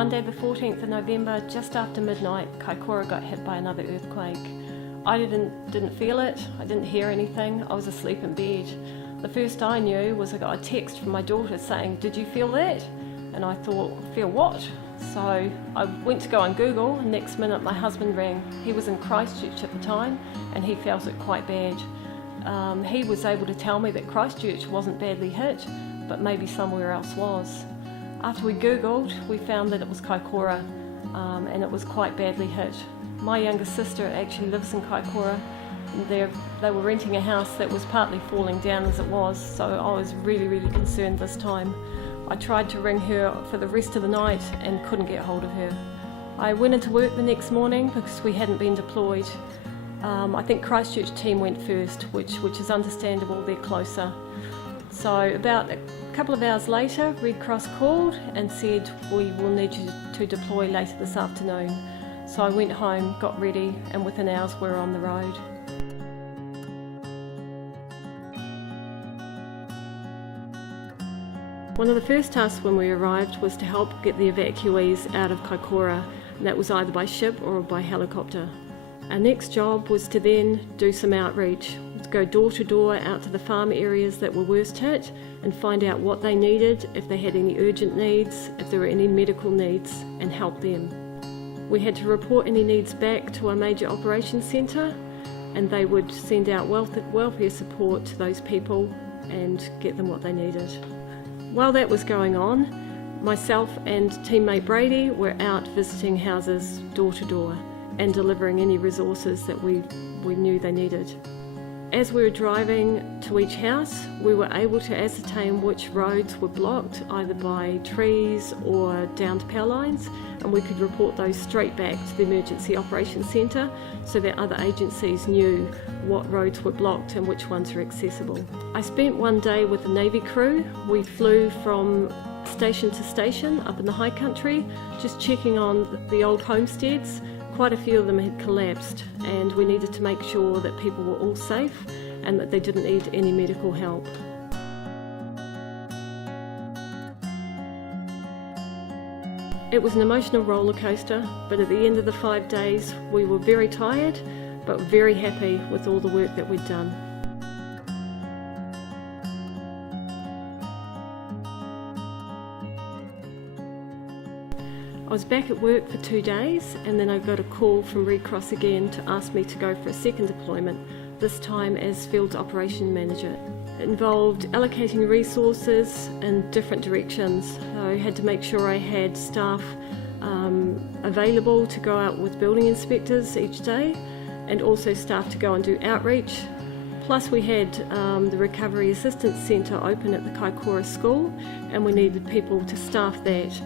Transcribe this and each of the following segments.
Monday the 14th of November, just after midnight, Kaikoura got hit by another earthquake. I didn't feel it, I didn't hear anything, I was asleep in bed. The first I knew was I got a text from my daughter saying, "Did you feel that?" And I thought, "Feel what?" So I went to go on Google, and next minute my husband rang. He was in Christchurch at the time and he felt it quite bad. He was able to tell me that Christchurch wasn't badly hit, but maybe somewhere else was. After we Googled, we found that it was Kaikoura, and it was quite badly hit. My younger sister actually lives in Kaikoura. They were renting a house that was partly falling down as it was, so I was really concerned this time. I tried to ring her for the rest of the night and couldn't get hold of her. I went into work the next morning because we hadn't been deployed. I think Christchurch team went first, which is understandable, they're closer. So about a couple of hours later, Red Cross called and said, "We will need you to deploy later this afternoon." So I went home, got ready, and within hours we were on the road. One of the first tasks when we arrived was to help get the evacuees out of Kaikoura, and that was either by ship or by helicopter. Our next job was to then do some outreach, to go door to door out to the farm areas that were worst hit and find out what they needed, if they had any urgent needs, if there were any medical needs, and help them. We had to report any needs back to our major operations centre, and they would send out welfare support to those people and get them what they needed. While that was going on, myself and teammate Brady were out visiting houses door to door and delivering any resources that we knew they needed. As we were driving to each house, we were able to ascertain which roads were blocked, either by trees or downed power lines, and we could report those straight back to the Emergency Operations Centre so that other agencies knew what roads were blocked and which ones were accessible. I spent one day with the Navy crew. We flew from station to station up in the high country, just checking on the old homesteads. Quite a few of them had collapsed, and we needed to make sure that people were all safe and that they didn't need any medical help. It was an emotional roller coaster, but at the end of the 5 days we were very tired but very happy with all the work that we'd done. I was back at work for 2 days, and then I got a call from Red Cross again to ask me to go for a second deployment, this time as Field Operation Manager. It involved allocating resources in different directions. I had to make sure I had staff available to go out with building inspectors each day, and also staff to go and do outreach. Plus we had the Recovery Assistance Centre open at the Kaikoura school, and we needed people to staff that.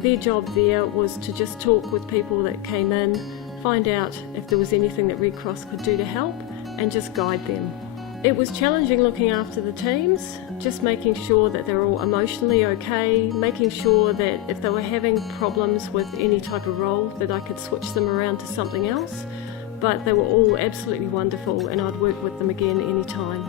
Their job there was to just talk with people that came in, find out if there was anything that Red Cross could do to help, and just guide them. It was challenging looking after the teams, just making sure that they're all emotionally okay, making sure that if they were having problems with any type of role that I could switch them around to something else. But they were all absolutely wonderful, and I'd work with them again anytime.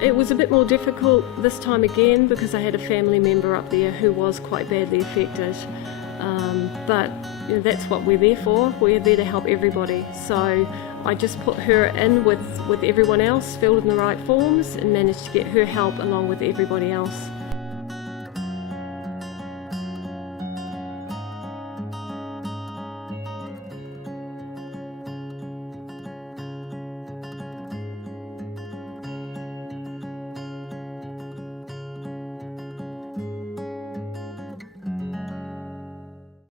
It was a bit more difficult this time again because I had a family member up there who was quite badly affected. But you know, that's what we're there for. We're there to help everybody. So I just put her in with everyone else, filled in the right forms, and managed to get her help along with everybody else.